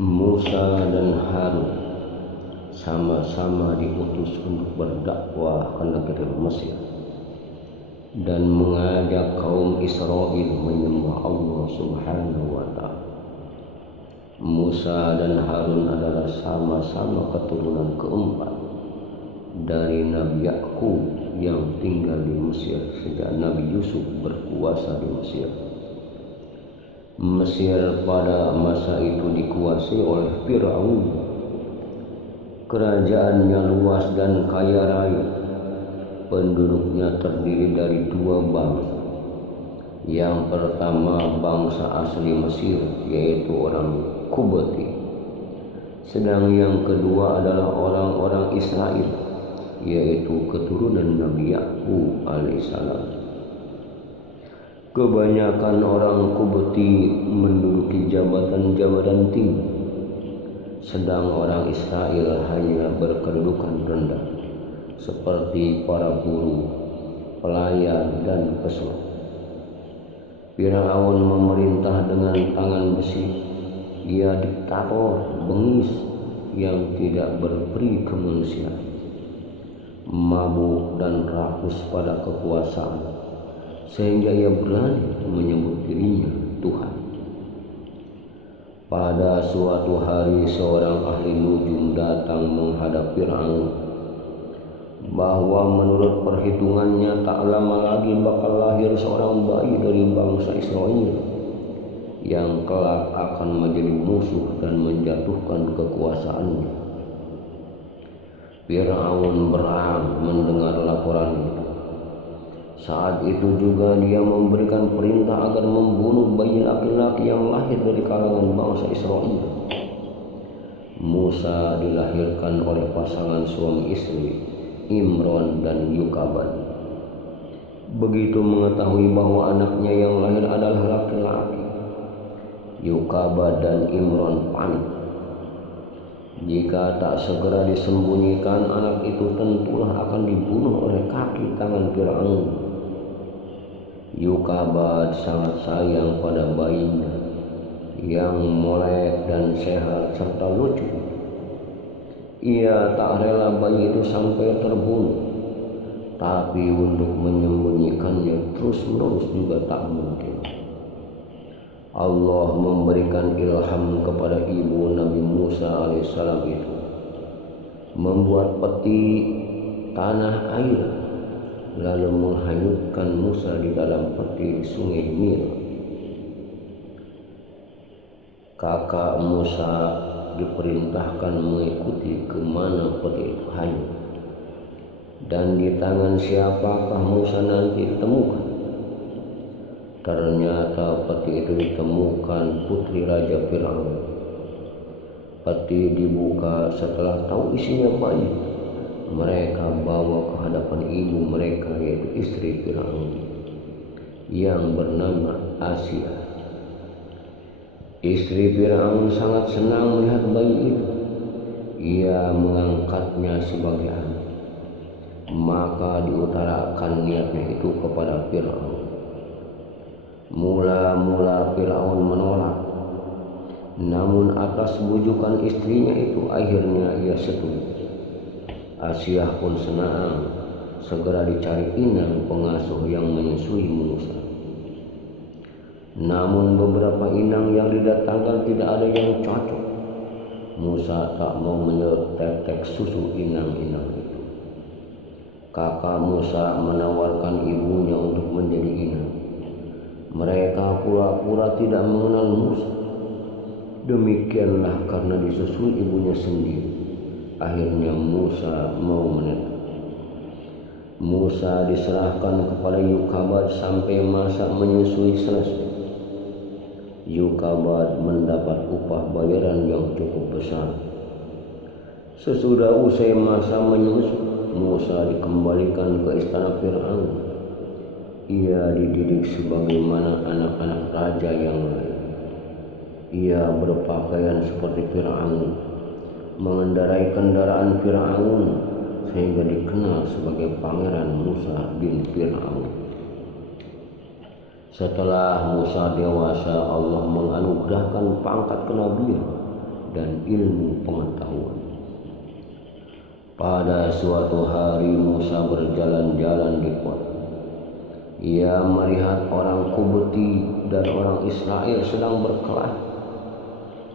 Musa dan Harun sama-sama diutus untuk berdakwah ke negeri Mesir dan mengajak kaum Israel menyembah Allah Subhanahu wa Ta'ala. Musa dan Harun adalah sama-sama keturunan keempat dari Nabi Yakub yang tinggal di Mesir sejak Nabi Yusuf berkuasa di Mesir. Mesir pada masa itu dikuasai oleh Fir'aun. Kerajaannya luas dan kaya raya. Penduduknya terdiri dari dua bangsa. Yang pertama bangsa asli Mesir, yaitu orang Kubati. Sedang yang kedua adalah orang-orang Israel, yaitu keturunan Nabi Yakub alaihissalam. Kebanyakan orang Kubati menduduki jabatan-jabatan tinggi, sedang orang Israel hanya berkedudukan rendah, seperti para buruh, pelayan, dan pesulap. Fir'aun memerintah dengan tangan besi. Ia diktator bengis yang tidak berperi kemanusiaan, mabuk dan rakus pada kekuasaan, sehingga ia berani menyebut dirinya Tuhan. Pada suatu hari seorang ahli nujum datang menghadap Fir'aun bahwa menurut perhitungannya tak lama lagi bakal lahir seorang bayi dari bangsa Israel yang kelak akan menjadi musuh dan menjatuhkan kekuasaannya. Fir'aun berang mendengar laporan itu. Saat itu juga dia memberikan perintah agar membunuh bayi laki-laki yang lahir dari kalangan bangsa Israel. Musa dilahirkan oleh pasangan suami istri Imron dan Yukabad. Begitu mengetahui bahwa anaknya yang lahir adalah laki-laki, Yukabad dan Imron panik. Jika tak segera disembunyikan, anak itu tentulah akan dibunuh oleh kaki tangan Fir'aun. Yukabad sangat sayang pada bayinya yang molek dan sehat serta lucu. Ia tak rela bayi itu sampai terbunuh, tapi untuk menyembunyikannya terus-menerus juga tak mungkin. Allah memberikan ilham kepada ibu Nabi Musa alaihissalam itu, membuat peti tanah air, lalu menghanyutkan Musa di dalam peti di sungai Nil. Kakak Musa diperintahkan mengikuti kemana peti itu hanyut, dan di tangan siapakah Musa nanti ditemukan. Ternyata peti itu ditemukan putri Raja Fir'aun. Peti dibuka setelah tahu isinya bayi. Mereka bawa ke hadapan ibu mereka, yaitu istri Fir'aun yang bernama Asia. Istri Fir'aun sangat senang melihat bayi itu. Ia mengangkatnya sebagai anak. Maka diutarakan niatnya itu kepada Fir'aun. Mula-mula Fir'aun menolak, namun atas bujukan istrinya itu akhirnya ia setuju. Asia pun senang. Segera dicari inang pengasuh yang menyusui Musa. Namun beberapa inang yang didatangkan tidak ada yang cocok. Musa tak mau menyetetek susu inang-inang itu. Kakak Musa menawarkan ibunya untuk menjadi inang. Mereka pura-pura tidak mengenal Musa. Demikianlah karena disusui ibunya sendiri, akhirnya Musa mau menetap. Musa diserahkan kepada Yukabad sampai masa menyusui selesai. Yukabad mendapat upah bayaran yang cukup besar. Sesudah usai masa menyusui, Musa dikembalikan ke istana Fir'aun. Ia dididik sebagaimana anak-anak raja yang lain. Ia berpakaian seperti Fir'aun, mengendarai kendaraan Fir'aun, sehingga dikenal sebagai Pangeran Musa bin Fir'aun. Setelah Musa dewasa, Allah menganugerahkan pangkat kenabian dan ilmu pengetahuan. Pada suatu hari Musa berjalan-jalan di kota. Ia melihat orang Kubti dan orang Israel sedang berkelahi.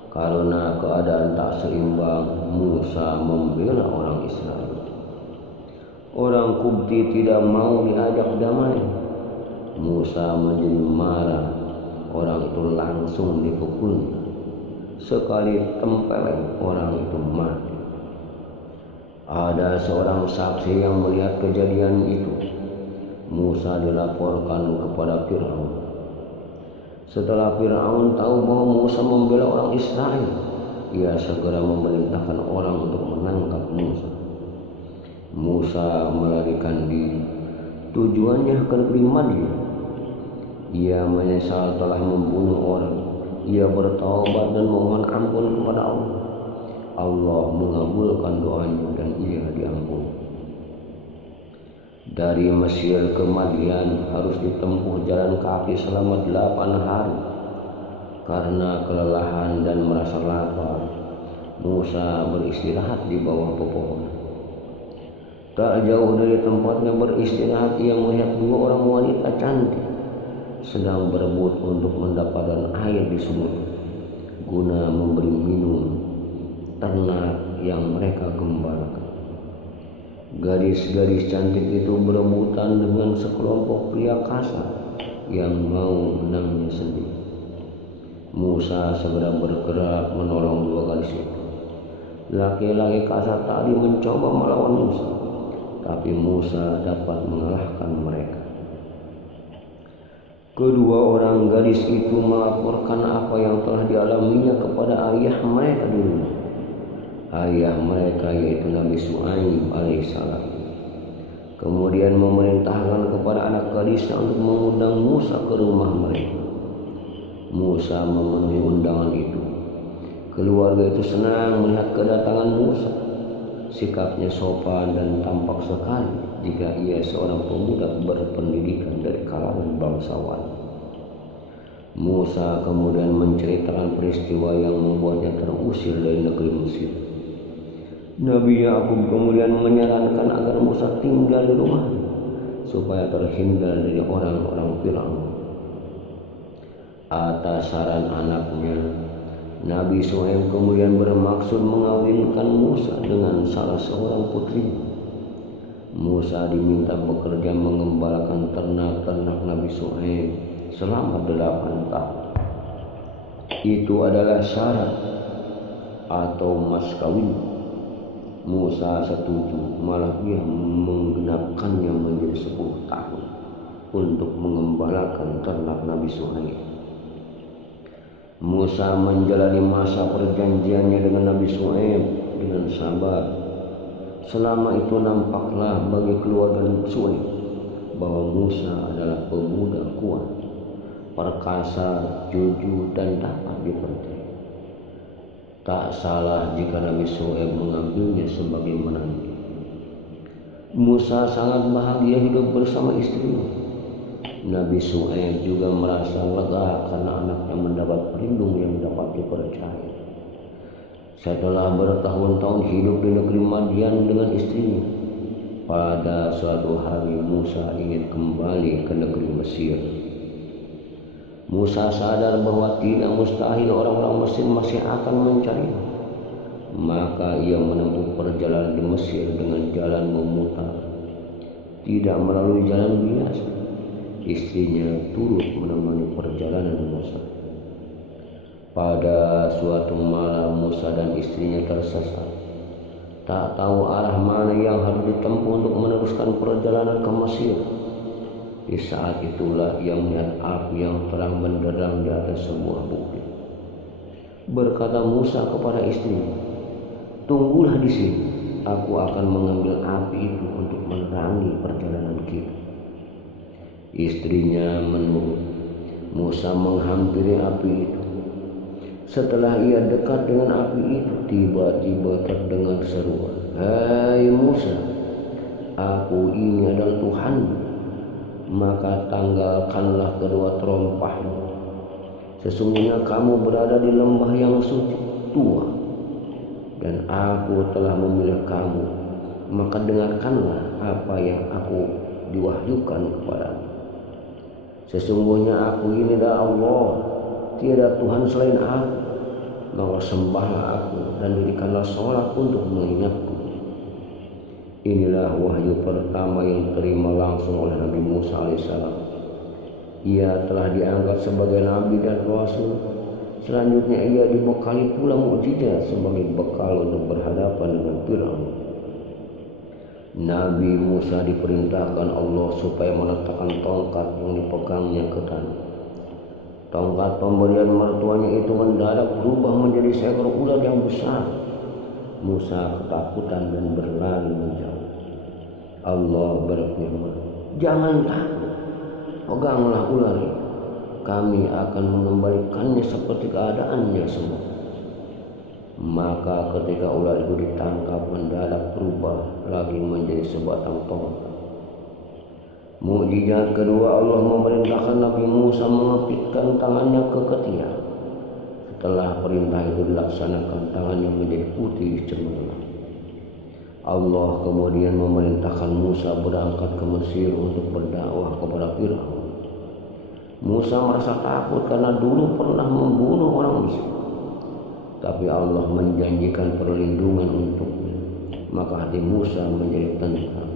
Karena keadaan tak seimbang, Musa membela orang Israel. Orang Kubti tidak mau diajak damai. Musa menjadi marah. Orang itu langsung dipukulnya. Sekali tempeleng, orang itu mati. Ada seorang saksi yang melihat kejadian itu. Musa dilaporkan kepada Firaun. Setelah Firaun tahu bahwa Musa membela orang Israel, ia segera memerintahkan orang untuk menangkap Musa. Musa melarikan diri. Tujuannya ke negeri Madian. Ia menyesal telah membunuh orang. Ia bertaubat dan mohon ampun kepada Allah. Allah mengabulkan doanya dan ia diampuni. Dari Mesir ke Madian harus ditempuh jalan kaki selama 8 hari. Karena kelelahan dan merasa lapar, Musa beristirahat di bawah pepohonan. Tak jauh dari tempatnya beristirahat, ia melihat 2 orang wanita cantik sedang berebut untuk mendapatkan air di sumur guna memberi minum ternak yang mereka gembalakan. Gadis-gadis cantik itu berebutan dengan sekelompok pria kasar yang mau menangnya sendiri. Musa segera bergerak menolong 2 gadis itu. Laki-laki kasar tadi mencoba melawan Musa, tapi Musa dapat mengalahkan mereka. Kedua orang gadis itu melaporkan apa yang telah dialaminya kepada ayah mereka dulu. Ayah mereka yaitu Nabi Syuaib alaihissalam. Kemudian memerintahkan kepada anak gadisnya untuk mengundang Musa ke rumah mereka. Musa memenuhi undangan itu. Keluarga itu senang melihat kedatangan Musa. Sikapnya sopan dan tampak sekali jika ia seorang pemuda berpendidikan dari kalangan bangsawan. Musa kemudian menceritakan peristiwa yang membuatnya terusir dari negeri Mesir. Nabi Yakub kemudian menyarankan agar Musa tinggal di rumahnya supaya terhindar dari orang-orang Firaun. Atas saran anaknya, Nabi Syuaib kemudian bermaksud mengawinkan Musa dengan salah seorang putri. Musa diminta bekerja mengembalakan ternak-ternak Nabi Syuaib selama 8 tahun. Itu adalah syarat atau mas kawin. Musa setuju, malah dia menggenapkannya menjadi 10 tahun untuk mengembalakan ternak Nabi Syuaib. Musa menjalani masa perjanjiannya dengan Nabi Syuaib dengan sabar. Selama itu nampaklah bagi keluarga Syuaib bahwa Musa adalah pemuda kuat, perkasa, jujur dan dapat dipercaya. Tak salah jika Nabi Syuaib mengambilnya sebagai menantu. Musa sangat bahagia hidup bersama istrinya. Nabi Syuaib juga merasa lega karena anaknya mendapat pelindung yang dapat dipercaya. Setelah bertahun-tahun hidup di negeri Madian dengan istrinya, pada suatu hari Musa ingin kembali ke negeri Mesir. Musa sadar bahwa tidak mustahil orang-orang Mesir masih akan mencarinya. Maka ia menempuh perjalanan di Mesir dengan jalan memutar, tidak melalui jalan biasa. Istrinya turut menemani perjalanan Musa. Pada suatu malam Musa dan istrinya tersesat, tak tahu arah mana yang harus ditempuh untuk meneruskan perjalanan ke Mesir. Di saat itulah ia melihat api yang terang benderang di atas sebuah bukit. Berkata Musa kepada istrinya, "Tunggulah di sini, aku akan mengambil api itu untuk menerangi perjalanan kita." Istrinya menurut. Musa menghampiri api itu. Setelah ia dekat dengan api itu, tiba-tiba terdengar seruan, "Hai Musa, aku ini adalah Tuhanmu, maka tanggalkanlah kedua terompahmu. Sesungguhnya kamu berada di lembah yang suci, tua, dan aku telah memilih kamu, maka dengarkanlah apa yang aku diwahyukan kepadamu. Sesungguhnya aku ini adalah Allah, tiada Tuhan selain aku, maka sembahlah aku dan dirikanlah sholat untuk mengingatku. Inilah wahyu pertama yang diterima langsung oleh Nabi Musa alaihissalam. Ia telah diangkat sebagai nabi dan rasul. Selanjutnya ia dibekali pula mukjizat sebagai bekal untuk berhadapan dengan Firaun. Nabi Musa diperintahkan Allah supaya meletakkan tongkat yang dipegangnya ke tanah. Tongkat pemberian mertuanya itu mendadak berubah menjadi seekor ular yang besar. Musa ketakutan dan berlari menjauh. Allah berfirman, "Jangan takut, peganglah ular itu. Kami akan mengembalikannya seperti keadaannya semula." Maka ketika ular itu ditangkap, mendadak berubah lagi menjadi sebatang tongkat. Mukjizat kedua, Allah memerintahkan Nabi Musa mengepitkan tangannya ke ketiak. Setelah perintah itu dilaksanakan, tangannya menjadi putih cemerlang. Allah kemudian memerintahkan Musa berangkat ke Mesir untuk berdakwah kepada Firaun. Musa merasa takut karena dulu pernah membunuh orang Mesir. Tapi Allah menjanjikan perlindungan untuknya. Maka hati Musa menjadi tenang.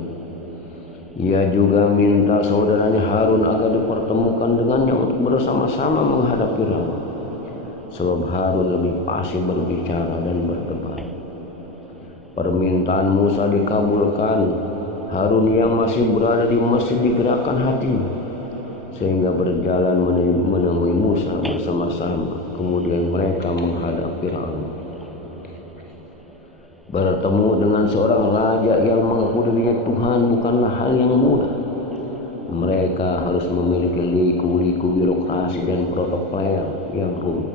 Ia juga minta saudaranya Harun agar dipertemukan dengannya untuk bersama-sama menghadap Firaun. Sebab Harun lebih fasih berbicara dan berdebat. Permintaan Musa dikabulkan. Harun yang masih berada di Mesir digerakkan hatinya, sehingga berjalan menemui Musa bersama-sama. Kemudian mereka menghadap Firaun. Bertemu dengan seorang raja yang mengaku dirinya Tuhan bukanlah hal yang mudah. Mereka harus memiliki liku-liku birokrasi dan protokoler yang rumit.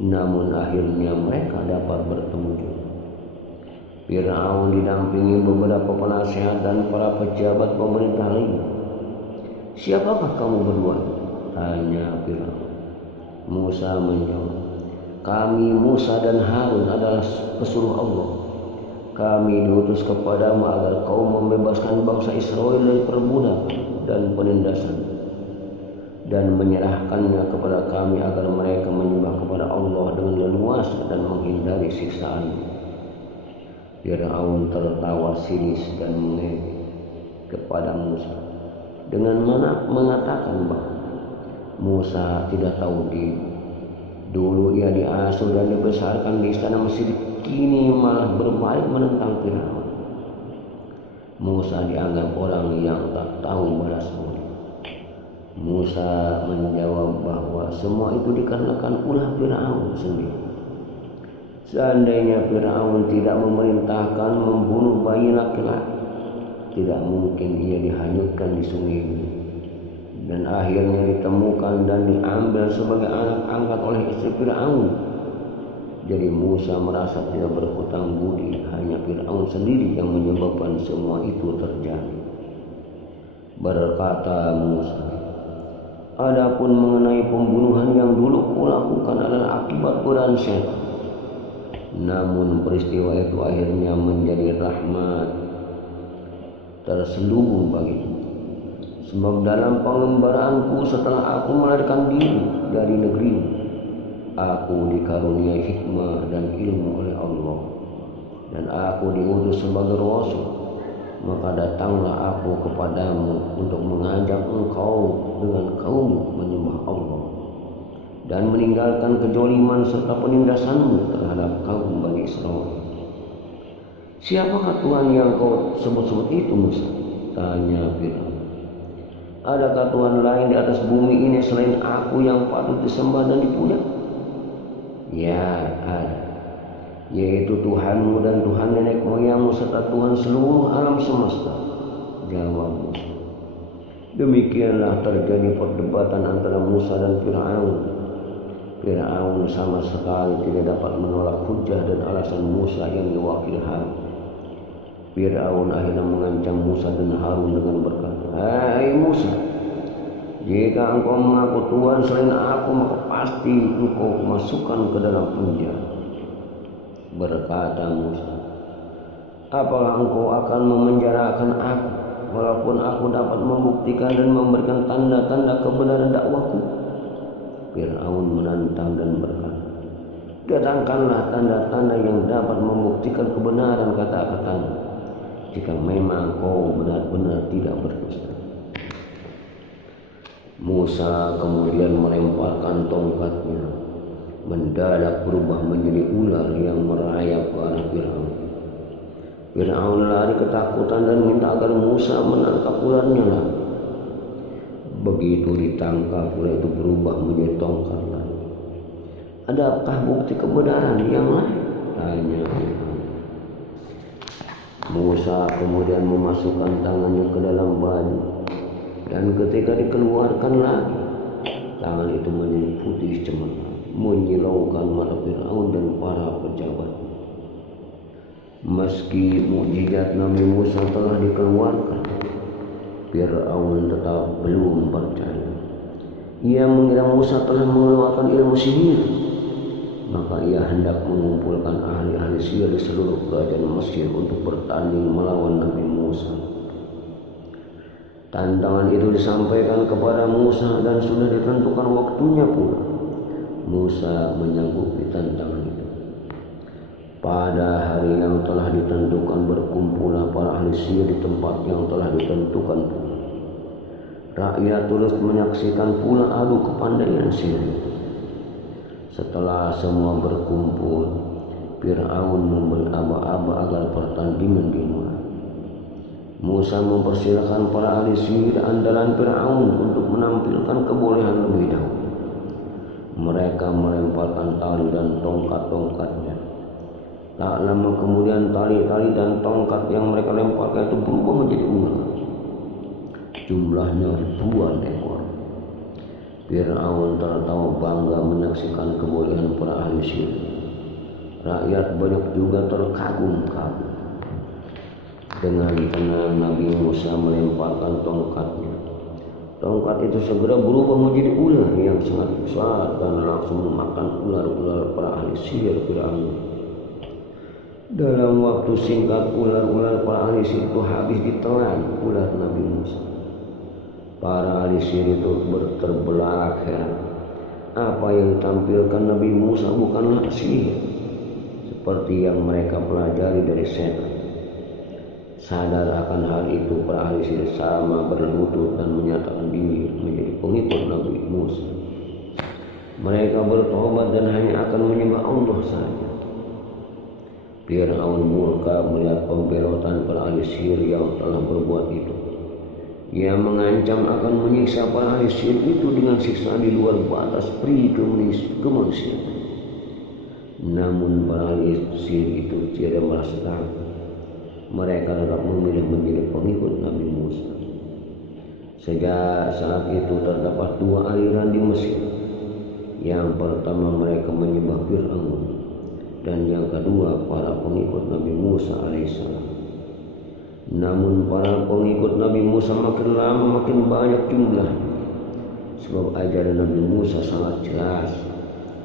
Namun akhirnya mereka dapat bertemu juga. Firaun didampingi beberapa penasihat dan para pejabat pemerintah lainnya. "Siapakah kamu berdua?" tanya Firaun. Musa menjawab, "Kami Musa dan Harun adalah pesuruh Allah. Kami diutus kepadamu agar kau membebaskan bangsa Israel dari perbudakan dan penindasan, dan menyerahkannya kepada kami agar mereka menyembah kepada Allah dengan leluasa dan menghindari siksaan." Firaun tertawa sinis dan mengejek kepada Musa dengan mengatakan bahwa Musa tidak tahu diri. Dulu ia diasuh dan dibesarkan di istana Mesir, kini malah berbalik menentang Firaun. Musa dianggap orang yang tak tahu balas budi. Musa menjawab bahwa semua itu dikarenakan ulah Firaun sendiri. Seandainya Firaun tidak memerintahkan membunuh bayi laki-laki, tidak mungkin ia dihanyutkan di sungai ini, dan akhirnya ditemukan dan diambil sebagai anak angkat oleh istri Firaun. Jadi Musa merasa tidak berhutang budi, hanya Firaun sendiri yang menyebabkan semua itu terjadi. Berkata Musa, "Adapun mengenai pembunuhan yang dulu kulakukan adalah akibat godaan setan. Namun peristiwa itu akhirnya menjadi rahmat terselubung bagiku. Sebab dalam pengembaraanku setelah aku melarikan diri dari negeri, aku dikaruniai hikmah dan ilmu oleh Allah, dan aku diutus sebagai rasul. Maka datanglah aku kepadamu untuk mengajak engkau dengan kaum menyembah Allah, dan meninggalkan kejoliman serta penindasanmu terhadap kaum Bani Israel." "Siapakah Tuhan yang kau sebut-sebut itu, Musa?" tanya Firaun. "Adakah Tuhan lain di atas bumi ini selain aku yang patut disembah dan dipuja?" "Ya, ada, yaitu Tuhanmu dan Tuhan nenek moyangmu serta Tuhan seluruh alam semesta," jawab Musa. Demikianlah terjadi perdebatan antara Musa dan Firaun. Firaun sama sekali tidak dapat menolak hujah dan alasan Musa yang diwakili Harun. Firaun akhirnya mengancam Musa dan Harun dengan berkata, "Hai Musa, jika engkau mengaku Tuhan selain aku, maka pasti engkau masukkan ke dalam penjara." Berkata Musa, apakah engkau akan memenjarakan aku walaupun aku dapat membuktikan dan memberikan tanda-tanda kebenaran dakwahku? Fir'aun menantang dan berkata, datangkanlah tanda-tanda yang dapat membuktikan kebenaran kata-katamu, jika memang kau benar-benar tidak berdusta. Musa kemudian melemparkan tongkatnya, mendadak berubah menjadi ular yang merayap ke arah Fir'aun. Fir'aun lari ketakutan dan minta agar Musa menangkap ularnya lagi. Begitu ditangkap, ular itu berubah menjadi tongkat lagi. Adakah bukti kebenaran yang lain? Tanya Fir'aun. Musa kemudian memasukkan tangannya ke dalam baju, dan ketika dikeluarkan lagi, tangan itu menjadi putih cemerlang, menyilaukan mata Fir'aun dan para pejabat. Meski mukjizat Nabi Musa telah dikeluarkan, Fir'aun tetap belum percaya. Ia mengira Musa telah mengeluarkan ilmu sihir. Maka ia hendak mengumpulkan ahli-ahli sihir di seluruh kerajaan Mesir untuk bertanding melawan Nabi Musa. Tantangan itu disampaikan kepada Musa dan sudah ditentukan waktunya pula. Musa menyanggupi tantangan itu. Pada hari yang telah ditentukan berkumpullah para ahli sihir di tempat yang telah ditentukan pula. Rakyat terus menyaksikan pula adu kepandaian sihir itu. Setelah semua berkumpul, Fir'aun memberi aba-aba agar pertandingan dimulai. Musa mempersilahkan para ahli sihir andalan Fir'aun untuk menampilkan kebolehan lebih dahulu. Mereka melemparkan tali dan tongkat-tongkatnya. Tak lama kemudian tali-tali dan tongkat yang mereka lemparkan itu berubah menjadi ular. Jumlahnya ribuan ekor. Fir'aun tertawa bangga menyaksikan kebolehan para ahli sihir. Rakyat banyak juga terkagum-kagum. Dengan tenang Nabi Musa melemparkan tongkatnya. Tongkat itu segera berubah menjadi ular yang sangat besar dan langsung memakan ular-ular para ahli sihir Fir'aun. Dalam waktu singkat ular-ular para ahli sihir itu habis ditelan ular Nabi Musa. Para ahli sihir itu terbelalak heran. Apa yang ditampilkan Nabi Musa bukanlah sihir seperti yang mereka pelajari dari setan. Sadar akan hal itu, para ahli sihir sama berlutut dan menyatakan diri menjadi pengikut Nabi Musa. Mereka bertobat dan hanya akan menyembah Allah saja. Fir'aun murka melihat pembelotan para ahli sihir yang telah berbuat itu. Ia mengancam akan menyiksa para ahli sihir itu dengan siksaan di luar batas peri kemanusiaan. Namun para ahli sihir itu tidak merasa takut. Mereka tetap memilih menjadi pengikut Nabi Musa. Sejak saat itu terdapat dua aliran di Mesir. Yang pertama mereka menyembah Fir'aun, dan yang kedua para pengikut Nabi Musa alaihissalam. Namun para pengikut Nabi Musa makin lama makin banyak jumlahnya, sebab ajaran Nabi Musa sangat jelas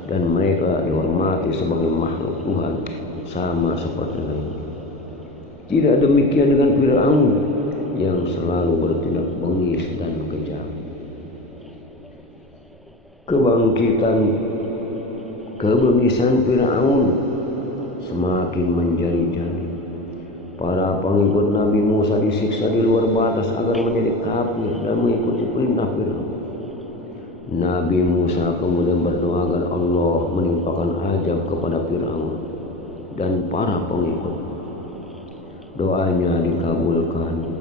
dan mereka dihormati sebagai makhluk Tuhan sama seperti lainnya. Tidak demikian dengan Fir'aun yang selalu bertindak bengis dan kejam. Kebangkitan kebengisan Fir'aun semakin menjadi-jadi. Para pengikut Nabi Musa disiksa di luar batas agar menjadi kafir dan mengikuti perintah Fir'aun. Nabi Musa kemudian berdoa agar Allah menimpakan azab kepada Fir'aun dan para pengikut. Doanya dikabulkan.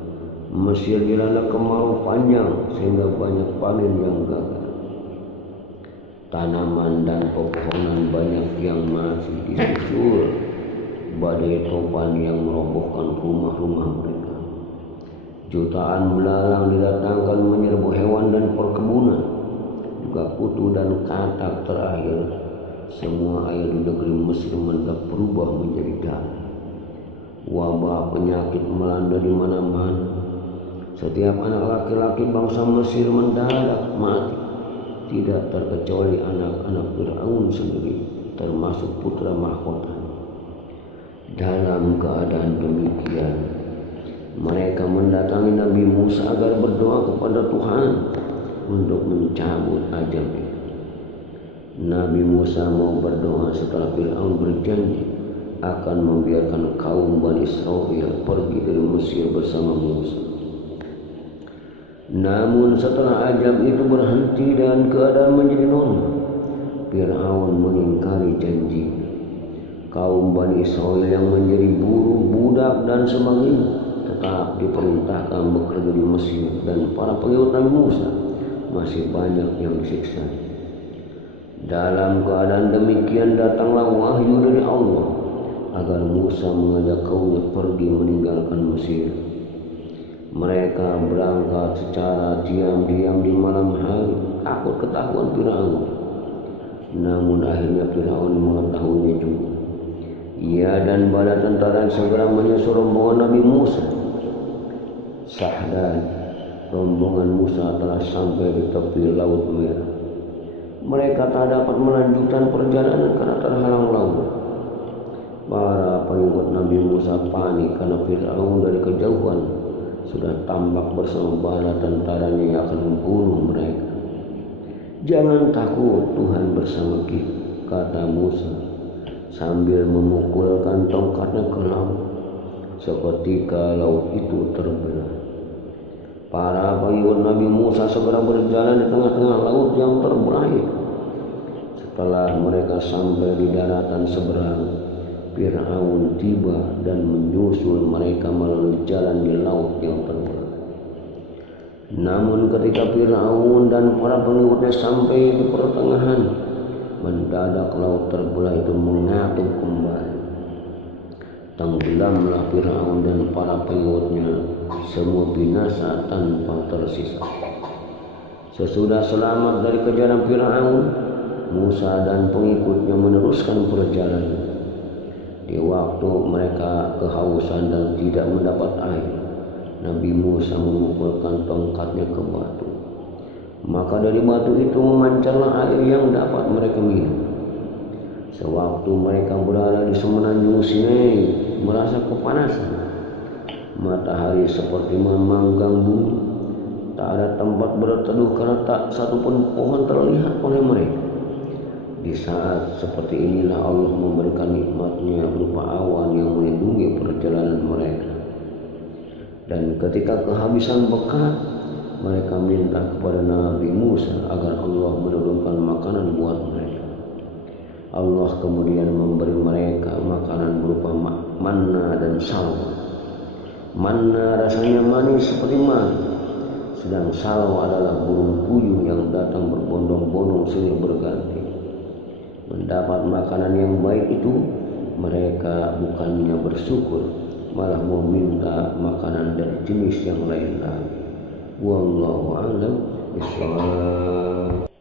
Mesir dilanda kemarau panjang sehingga banyak panen yang gagal. Tanaman dan pepohonan banyak yang masih disusul badai topan yang merobohkan rumah-rumah mereka. Jutaan belalang didatangkan menyerbu hewan dan perkebunan. Juga kutu dan katak terakhir. Semua air di negeri Mesir mendadak berubah menjadi darah. Wabah penyakit melanda di mana-mana. Setiap anak laki-laki bangsa Mesir mendadak mati. Tidak terkecuali anak-anak Fir'aun sendiri, termasuk putra mahkota. Dalam keadaan demikian, mereka mendatangi Nabi Musa agar berdoa kepada Tuhan untuk mencabut ajab itu. Nabi Musa mau berdoa setelah Fir'aun berjanji akan membiarkan kaum Bani Israel pergi dari Mesir bersama Musa. Namun setelah ajab itu berhenti dan keadaan menjadi normal, Fir'aun mengingkari janji. Kaum Bani Israel yang menjadi buruh, budak dan sebagainya tetap diperintahkan bekerja di Mesir, dan para pengikut Nabi Musa masih banyak yang disiksa. Dalam keadaan demikian datanglah wahyu dari Allah agar Musa mengajak kaumnya pergi meninggalkan Mesir. Mereka berangkat secara diam-diam di malam hari, takut ketahuan Fir'aun. Namun akhirnya Fir'aun mengetahuinya juga. Ia dan bala tentara segera menyusul rombongan Nabi Musa. Sahdan, rombongan Musa telah sampai di tepi Laut Merah. Mereka tak dapat melanjutkan perjalanan karena terhalang laut. Para pengikut Nabi Musa panik karena Fir'aun dari kejauhan sudah tampak bersama bala tentaranya yang akan membunuh mereka. "Jangan takut, Tuhan bersama kita," kata Musa sambil memukulkan tongkatnya ke laut. Seketika laut itu terbelah. Para pengikut Nabi Musa segera berjalan di tengah-tengah laut yang terbelah itu. Setelah mereka sampai di daratan seberang, Fir'aun tiba dan menyusul mereka melalui jalan di laut yang terbelah. Namun ketika Fir'aun dan para pengikutnya sampai di pertengahan, mendadak laut terbelah itu mengatup kembali. Tenggelamlah Fir'aun dan para pengikutnya, semua binasa tanpa tersisa. Sesudah selamat dari kejaran Fir'aun, Musa dan pengikutnya meneruskan perjalanan. Di waktu mereka kehausan dan tidak mendapat air, Nabi Musa memukulkan tongkatnya ke batu. Maka dari batu itu memancarlah air yang dapat mereka minum. Sewaktu mereka berada di semenanjung Sinai, merasa kepanasan. Matahari seperti memanggang bumi. Tak ada tempat berteduh karena tak satupun pohon terlihat oleh mereka. Di saat seperti inilah Allah memberikan nikmat-Nya berupa awan yang melindungi perjalanan mereka. Dan ketika kehabisan bekal, mereka minta kepada Nabi Musa agar Allah menurunkan makanan buat mereka. Allah kemudian memberi mereka makanan berupa manna dan salwa. Manna rasanya manis seperti madu, sedang salwa adalah burung puyuh yang datang berbondong-bondong silih berganti. Mendapat makanan yang baik itu, mereka bukannya bersyukur, malah meminta makanan dari jenis yang lain lagi. Wallahu a'lam bishawab.